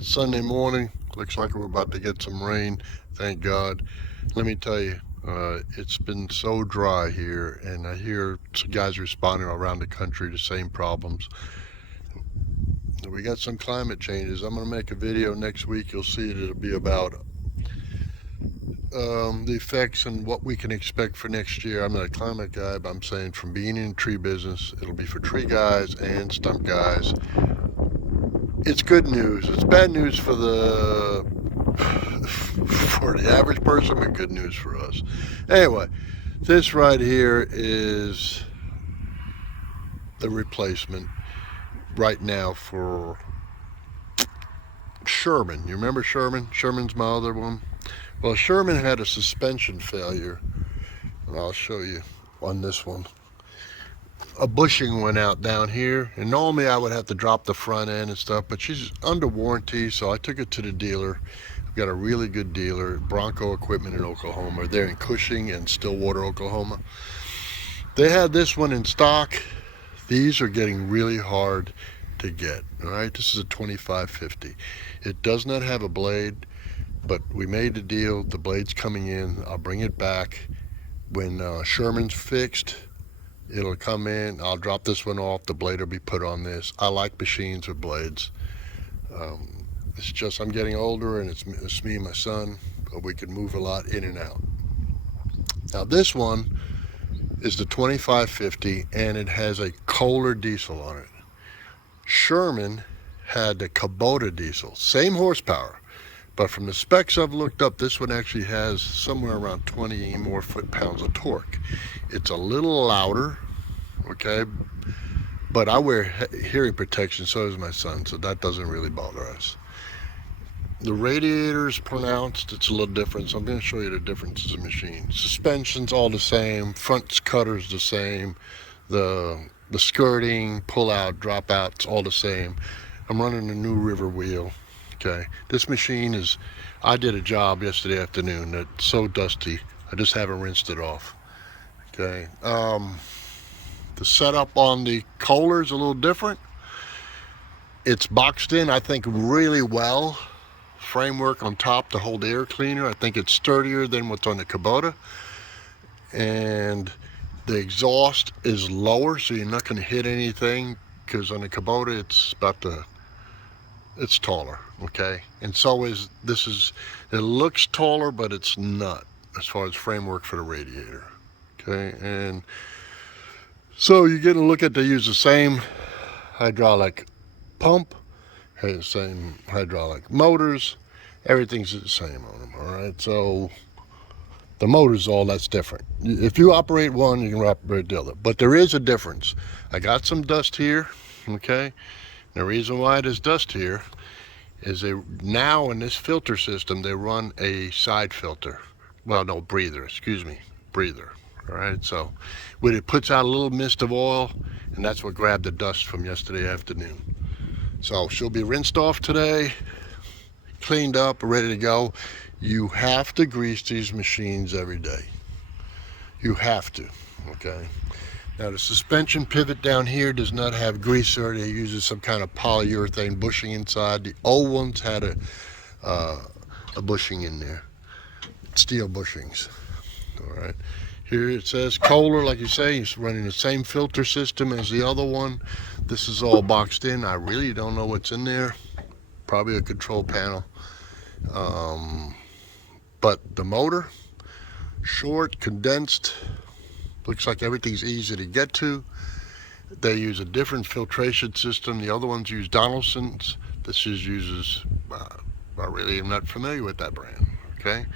It's Sunday morning. Looks like we're about to get some rain. Thank God. Let me tell you, it's been so dry here, and I hear guys responding around the country to same problems. We got some climate changes. I'm going to make a video next week. You'll see it. It'll be about the effects and what we can expect for next year. I'm not a climate guy, but I'm saying from being in the tree business, it'll be for tree guys and stump guys. It's good news. It's bad news for the average person, but good news for us. Anyway, this right here is the replacement right now for Sherman. You remember Sherman? Sherman's my other one. Well, Sherman had a suspension failure, and I'll show you on this one. A bushing went out down here, and normally I would have to drop the front end and stuff, but she's under warranty, so I took it to the dealer. I've got a really good dealer, Bronco Equipment in Oklahoma. They're in Cushing and Stillwater, Oklahoma. They had this one in stock. These are getting really hard to get. All right, this is a 2550. It does not have a blade, but we made the deal. The blade's coming in. I'll bring it back when Sherman's fixed. It'll come in. I'll drop this one off. The blade will be put on this. I like machines with blades. It's just I'm getting older, and it's me and my son, but we can move a lot in and out. Now this one is the 2550, and it has a Kohler Diesel on it. Sherman had the Kubota Diesel, same horsepower, but from the specs I've looked up, this one actually has somewhere around 20 more foot-pounds of torque. It's a little louder, okay, but I wear hearing protection, so does my son, so that doesn't really bother us. The radiator's pronounced, it's a little different, so I'm going to show you the differences in machine. Suspension's all the same, front cutter's the same, the skirting, pull out, drop out, it's all the same. I'm running a new river wheel. Okay, this machine is, I did a job yesterday afternoon that's so dusty, I just haven't rinsed it off. Okay, the setup on the Kohler is a little different. It's boxed in, I think, really well. Framework on top to hold air cleaner. I think it's sturdier than what's on the Kubota. And the exhaust is lower, so you're not going to hit anything, because on the Kubota it's taller, okay? And so is it looks taller, but it's not as far as framework for the radiator, okay? And so you get a look at, they use the same hydraulic pump, the same hydraulic motors, everything's the same on them, all right? So the motor's all that's different. If you operate one, you can operate the other, but there is a difference. I got some dust here, okay? The reason why there's dust here is now in this filter system, they run a side filter. Well, no, breather, breather. All right, so when it puts out a little mist of oil, and that's what grabbed the dust from yesterday afternoon. So she'll be rinsed off today, cleaned up, ready to go. You have to grease these machines every day. You have to, okay? Now the suspension pivot down here does not have grease, or it uses some kind of polyurethane bushing inside. The old ones had a bushing in there, steel bushings. All right, here it says Kohler, like you say, it's running the same filter system as the other one. This is all boxed in. I really don't know what's in there. Probably a control panel. But the motor, short, condensed. Looks like everything's easy to get to. They use a different filtration system. The other ones use Donaldson's. This uses, I really am not familiar with that brand, okay?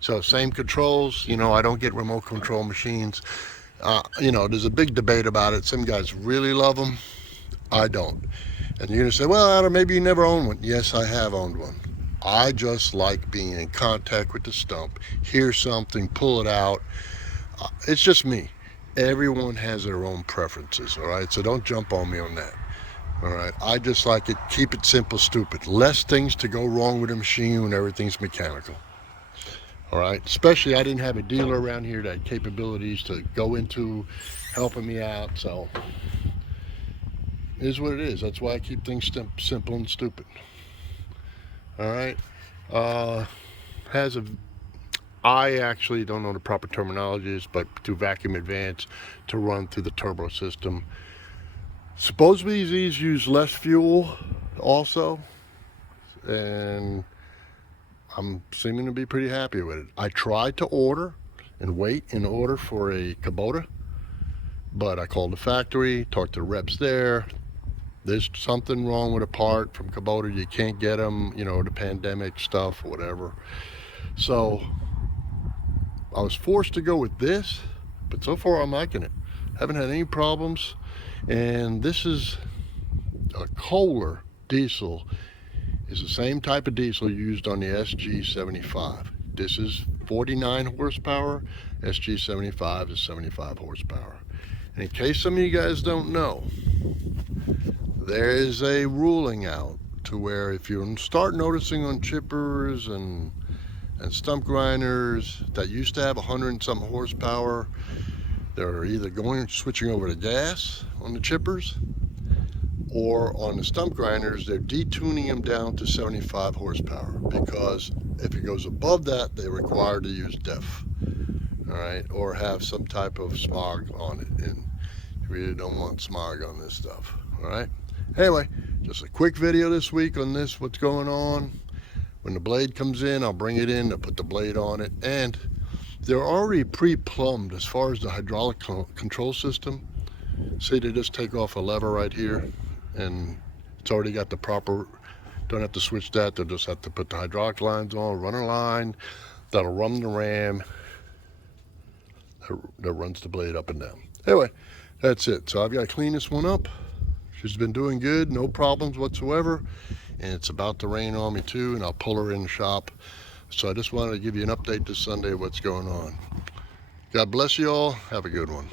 So same controls, you know, I don't get remote control machines. You know, there's a big debate about it. Some guys really love them. I don't. And you're gonna say, well, Adam, maybe you never owned one. Yes, I have owned one. I just like being in contact with the stump, hear something, pull it out. It's just me. Everyone has their own preferences, all right? So don't jump on me on that, all right? I just like it, keep it simple, stupid. Less things to go wrong with a machine when everything's mechanical, all right? Especially I didn't have a dealer around here that had capabilities to go into helping me out, so it is what it is. That's why I keep things simple and stupid. All right. Has a, I actually don't know the proper terminologies, but to vacuum advance to run through the turbo system. Supposedly these use less fuel also, and I'm seeming to be pretty happy with it. I tried to order and wait in order for a Kubota, but I called the factory, talked to the reps there. There's something wrong with a part from Kubota. You can't get them, you know, the pandemic stuff, whatever. So I was forced to go with this, but so far I'm liking it. Haven't had any problems. And this is a Kohler Diesel. Is the same type of diesel used on the SG75. This is 49 horsepower. SG75 is 75 horsepower. And in case some of you guys don't know, there is a ruling out to where if you start noticing on chippers and stump grinders that used to have 100 and something horsepower, they're either switching over to gas on the chippers, or on the stump grinders, they're detuning them down to 75 horsepower, because if it goes above that, they're required to use DEF, all right, or have some type of smog on it, and you really don't want smog on this stuff, all right. Anyway, just a quick video this week on this, what's going on. When the blade comes in, I'll bring it in, I'll put the blade on it, and they're already pre-plumbed as far as the hydraulic control system. See, they just take off a lever right here, and it's already got the proper, don't have to switch that, they'll just have to put the hydraulic lines on, run a line, that'll run the ram, that runs the blade up and down. Anyway, that's it. So I've got to clean this one up. She's been doing good, no problems whatsoever, and it's about to rain on me too, and I'll pull her in the shop. So I just wanted to give you an update this Sunday of what's going on. God bless you all. Have a good one.